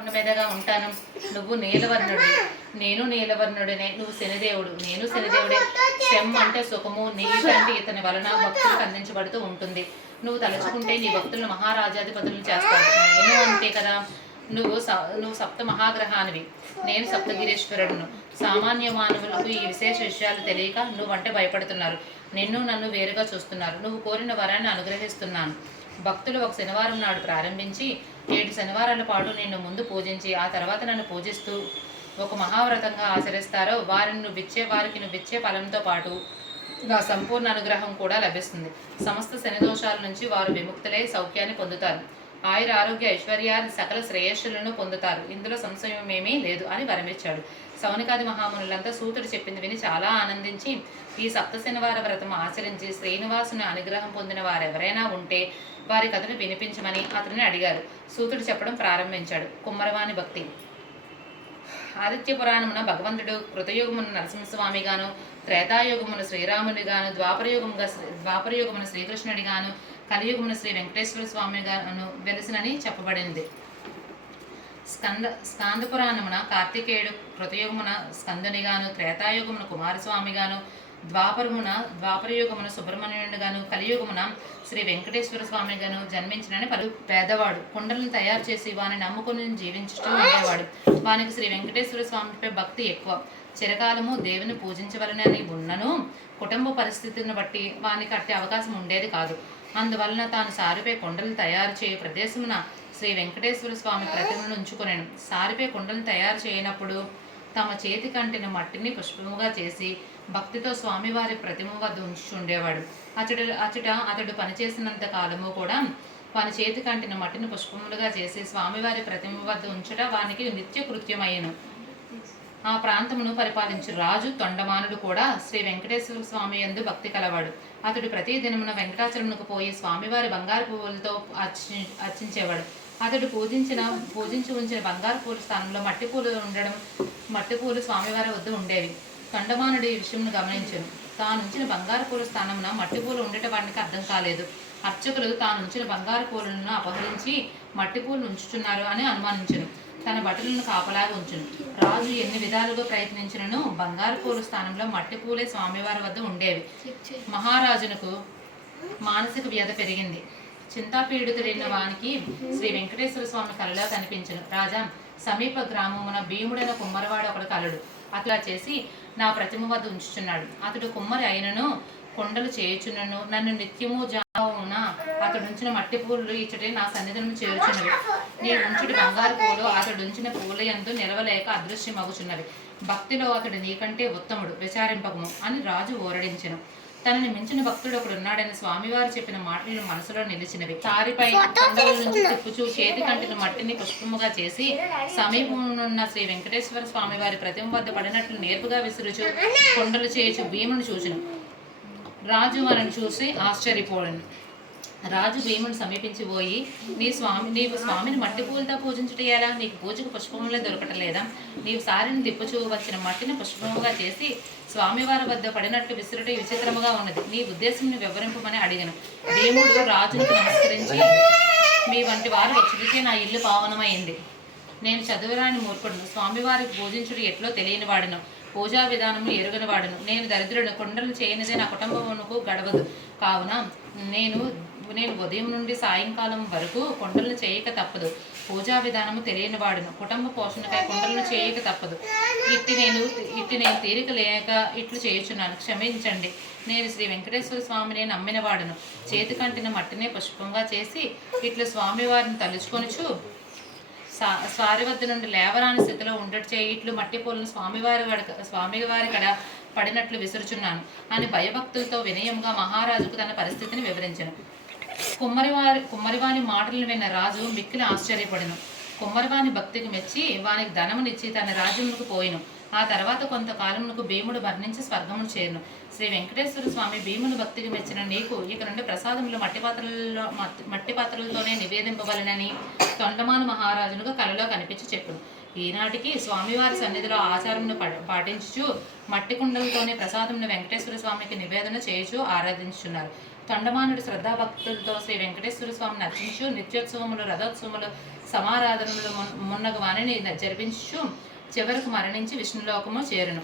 కొండ మీదగా ఉంటాను. నువ్వు నీలవర్ణుడు, నేను నీలవర్ణుడినే. నువ్వు శనిదేవుడు, నేను శనిదేవుడే. శం అంటే సుఖము, నీటి అంటే ఇతని వలన భక్తులకు అందించబడుతూ ఉంటుంది. నువ్వు తలుచుకుంటే నీ భక్తులను మహారాజాధిపతులను చేస్తావు. నేను అంతే కదా. నువ్వు సప్త మహాగ్రహానివి, నేను సప్తగిరీశ్వరుడును. సామాన్య మానవులకు ఈ విశేష విషయాలు తెలియక నువ్వంటే భయపడుతున్నారు. నన్ను వేరుగా చూస్తున్నారు. నువ్వు కోరిన వరాన్ని అనుగ్రహిస్తున్నాను. భక్తులు ఒక శనివారం నాడు ప్రారంభించి 7 శనివారాల పాటు నిన్ను ముందు పూజించి ఆ తర్వాత నన్ను పూజిస్తూ ఒక మహావ్రతంగా ఆచరిస్తారో వారికి నువ్విచ్చే ఫలంతో పాటు నా సంపూర్ణ అనుగ్రహం కూడా లభిస్తుంది. సమస్త శని దోషాల నుంచి వారు విముక్తులై సౌఖ్యాన్ని పొందుతారు. ఆయుర ఆరోగ్య ఐశ్వర్యాన్ని సకల శ్రేయస్సులను పొందుతారు. ఇందులో సంశయమేమీ లేదు అని వరమిచ్చాడు. సౌనికాది మహామునులంతా సూతుడు చెప్పింది విని చాలా ఆనందించి ఈ సప్త శనివార వ్రతం ఆచరించి శ్రీనివాసుని అనుగ్రహం పొందిన వారెవరైనా ఉంటే వారి కథను వినిపించమని అతనిని అడిగారు. సూతుడు చెప్పడం ప్రారంభించాడు. కుమ్మరవాణి భక్తి. ఆదిత్య పురాణమున భగవంతుడు కృతయుగమున నరసింహస్వామిగాను, త్రేతాయుగమున శ్రీరామునిగాను, ద్వాపరయుగమున శ్రీకృష్ణుడిగాను, కలియుగమున శ్రీ వెంకటేశ్వర స్వామిగాను వెలిసినని చెప్పబడింది. స్కాంద పురాణమున కార్తికేయుడు కృతయుగమున స్కందునిగాను, త్రేతాయుగమున కుమారస్వామిగాను, ద్వాపరయుగమున సుబ్రహ్మణ్యుడిగాను, కలియుగమున శ్రీ వెంకటేశ్వర స్వామిగాను జన్మించినని పేదవాడు. కుండలను తయారు చేసి వాని నమ్ముకుని జీవించుతూ ఉండేవాడు. వానికి శ్రీ వెంకటేశ్వర స్వామిపై భక్తి ఎక్కువ. చిరకాలము దేవుని పూజించవలనని ఉన్నను కుటుంబ పరిస్థితిని బట్టి వానికి అట్టే అవకాశం ఉండేది కాదు. అందువలన తాను సారిపై కుండలు తయారు చేయ ప్రదేశమున శ్రీ వెంకటేశ్వర స్వామి ప్రతిమను ఉంచుకొనెను. సారిపై కుండలను తయారు చేయనప్పుడు తమ చేతి కంటిన మట్టిని పుష్పముగా చేసి భక్తితో స్వామివారి ప్రతిమ వద్ద ఉంచుండేవాడు. అతడు పనిచేసినంత కాలము కూడా వాని చేతి కంటిన మట్టిని పుష్పములుగా చేసి స్వామివారి ప్రతిమ వద్ద ఉంచుట వానికి నిత్య కృత్యమయ్యను. ఆ ప్రాంతమును పరిపాలించు రాజు తొండమానుడు కూడా శ్రీ వెంకటేశ్వర స్వామి యందు భక్తి కలవాడు. అతడు ప్రతి దినమున వెంకటాచలమునకు పోయి స్వామివారి బంగారు పువ్వులతో అర్చించేవాడు. అతడు పూజించి ఉంచిన బంగారు పూల స్థానంలో మట్టి పూలు స్వామివారి వద్ద ఉండేవి. తొండమానుడు ఈ విషయంను గమనించను. తానుంచిన బంగారు పూల స్థానమున మట్టి పూలు ఉండటం వానికి అర్థం కాలేదు. అర్చకులు తానుంచిన బంగారు పూలను అపహరించి మట్టి పూలు ఉంచుతున్నారు అని అనుమానించను. తన భటులను కాపలాగా ఉంచును. రాజు ఎన్ని విధాలుగా ప్రయత్నించినను బంగారు పూల స్థానంలో మట్టి పూలే స్వామివారి వద్ద ఉండేవి. మహారాజునకు మానసిక వ్యధ పెరిగింది. చింతాపీడితుడైన వానికి శ్రీ వెంకటేశ్వర స్వామి కలలో కనిపించను. రాజా, సమీప గ్రామమున భీముడైన కుమ్మరివాడు ఒకడు కలడు. అట్లా చేసి నా ప్రతిమ వద్ద ఉంచుచున్నాడు. అతడు కుమ్మరి అయినను కొండలు చేయుచున్నను. నన్ను నిత్యము జావున అతడుంచిన మట్టి పూలు ఇచ్చటి నా సన్నిధిని చేరుచున్నవి. నేను ఉంచుడి బంగారు పూలు అతడుంచిన పూల యందు నిలవలేక అదృశ్యమగుచున్నవి. భక్తిలో అతడు నీకంటే ఉత్తముడు, విచారింపకము అని రాజు ఓరడించెను. తనని మించిన భక్తుడు ఒకడున్నాడని స్వామివారు చెప్పిన మాటలు మనసులో నిలిచినవి. సారిపై కొండల నుంచి తిప్పుచూ చేతి కంటిన మట్టిని పుష్పముగా చేసి సమీపమునున్న శ్రీ వెంకటేశ్వర స్వామివారి ప్రతిమ వద్ద పడినట్లు నేర్పుగా విసురుచు కొండలు చేయుచు భీమును చూచెను. రాజు వారిని చూసి ఆశ్చర్యపోయాను. రాజు భీముని సమీపించి పోయి, నీవు స్వామిని మట్టి పూలతో పూజించుట ఎలా? నీకు పూజకు పుష్పములే దొరకటలేదా? నీవు సారిని తిప్పుచూ వచ్చిన మట్టిని పుష్పముగా చేసి స్వామివారి వద్ద పడినట్టు విసురుట విచిత్రముగా ఉన్నది. నీ ఉద్దేశం వివరింపమని అడిగను. భీముడు రాజునికి నమస్కరించి, మీ వంటి వారు వచ్చికే నా ఇల్లు పావనమైంది. నేను చదువురాని మూర్ఖుడును, స్వామివారికి పూజించుడు ఎట్లో తెలియని వాడును, పూజా విధానము ఎరుగని వాడును. నేను దరిద్రుడు, కొండలు చేయనిదే నా కుటుంబమునకు గడవదు. కావున నేను ఉదయం నుండి సాయంకాలం వరకు కొండలను చేయక తప్పదు. పూజా విధానము తెలియని వాడును, కుటుంబ పోషణకై కొండలను చేయక తప్పదు. ఇట్టి నేను తీరిక లేక ఇట్లు చేయుచున్నాను. క్షమించండి. నేను శ్రీ వెంకటేశ్వర స్వామిని నమ్మిన వాడును. చేతి కంటిన మట్టినే పుష్పంగా చేసి ఇట్లు స్వామివారిని తలుచుకొనుచు స్వారి వద్ద నుండి లేవరాని స్థితిలో ఉండట ఇట్లు మట్టి పూలను స్వామివారి కడ పడినట్లు విసురుచున్నాను అని భయభక్తులతో వినయంగా మహారాజుకు తన పరిస్థితిని వివరించను. కుమ్మరివాని మాటలను విన్న రాజు మిక్కిలి ఆశ్చర్యపడెను. కుమ్మరివాని భక్తికి మెచ్చి వానికి ధనమునిచ్చి తన రాజ్యమునకు పోయిను. ఆ తర్వాత కొంతకాలమునకు భీముడు మరణించి స్వర్గమును చేరును. శ్రీ వెంకటేశ్వర స్వామి భీముని భక్తికి మెచ్చిన నీకు ఇక నుండి ప్రసాదములు మట్టి పాత్రలతోనే నివేదింపవలనని తొండమాను మహారాజునుగా కలలో కనిపించి చెప్పును. ఈనాటికి స్వామివారి సన్నిధిలో ఆచారమును పాటించుచు మట్టి కుండలతోనే ప్రసాదమును వెంకటేశ్వర స్వామికి నివేదన చేయుచు ఆరాధించుచున్నారు. తొండమానుడి శ్రద్ధాభక్తులతో శ్రీ వెంకటేశ్వర స్వామిని అర్చించు నిత్యోత్సవములు రథోత్సవములు సమారాధనలు మున్నగు వాణిని జరిపించు చివరకు మరణించి విష్ణులోకము చేరును.